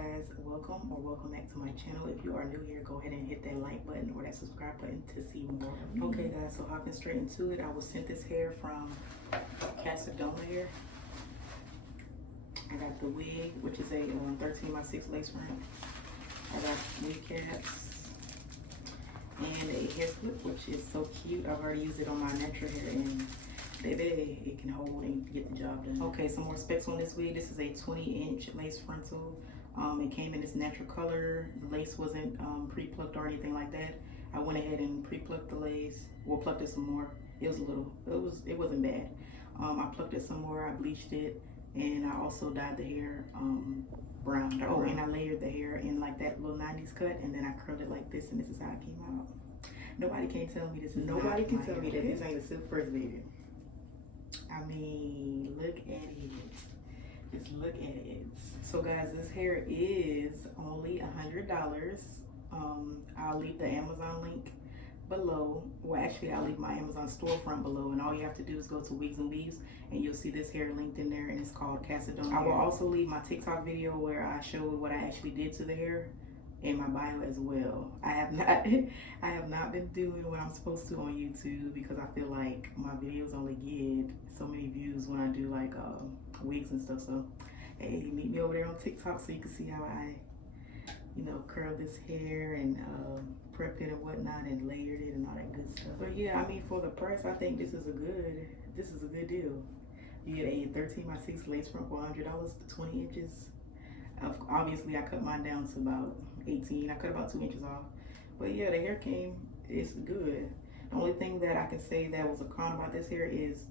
guys, welcome back to my channel. If you are new here, go ahead and hit that like button or that subscribe button to see more of me. Okay guys, so hopping straight into it, I was sent this hair from Kasodna hair. I got the wig, which is a 13x6 lace front. I got wig caps and a hair clip, which is so cute. I've already used it on my natural hair and baby, it can hold and get the job done. Okay, some more specs on this wig. This is a 20-inch lace frontal. It came in this natural color. The lace wasn't pre-plucked or anything like that. I went ahead and pre-plucked the lace. Well, plucked it some more. It wasn't bad. I plucked it some more. I bleached it, and I also dyed the hair brown. Oh, and I layered the hair in like that little 90s cut, and then I curled it like this, and this is how it came out. Nobody can tell me this is Nobody can tell me that this ain't a silk first, baby. I mean, look at it. Just look at it. So guys, this hair is only $100. I'll leave the Amazon link below. Well, actually, I'll leave my Amazon storefront below, and all you have to do is go to Wigs and Weaves, and you'll see this hair linked in there, and it's called Kasodna. I will also leave my TikTok video where I showed what I actually did to the hair in my bio as well. I have not been doing what I'm supposed to on YouTube because I feel like my videos only get so many views when I do like wigs and stuff. So hey, meet me over there on TikTok so you can see how I, you know, curl this hair and prep it and whatnot and layered it and all that good stuff. But yeah, I mean, for the price, I think this is a good deal. You get a 13x6 lace front for $100, 20 inches. Obviously, I cut mine down to about 18. I cut about 2 inches off. But yeah, the hair came, it's good. The only thing that I can say that was a con about this hair is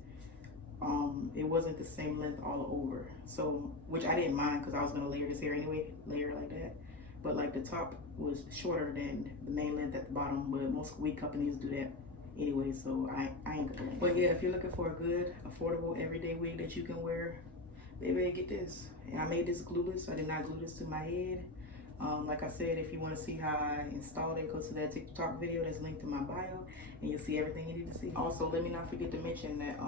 it wasn't the same length all over. So, which I didn't mind because I was gonna layer this hair anyway, layer like that. But like the top was shorter than the main length at the bottom, but most wig companies do that anyway, so I ain't gonna complain. But yeah, if you're looking for a good, affordable, everyday wig that you can wear, baby, get this. And I made this glueless. I did not glue this to my head. Like I said, if you want to see how I installed it, go to that TikTok video that's linked in my bio, and you'll see everything you need to see. Also, let me not forget to mention that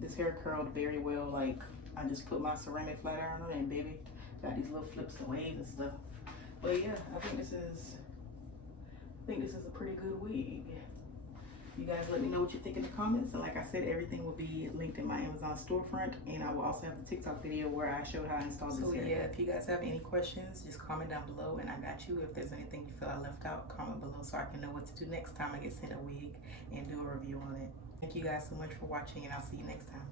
this hair curled very well. Like, I just put my ceramic flat iron on it, and baby, got these little flips and waves and stuff. But yeah, I think this is a pretty good wig. You guys let me know what you think in the comments, and like I said, everything will be linked in my Amazon storefront, and I will also have the TikTok video where I showed how I installed this hair. So yeah, if you guys have any questions, just comment down below and I got you. If there's anything you feel I left out, comment below so I can know what to do next time I get sent a wig and do a review on it. Thank you guys so much for watching, and I'll see you next time.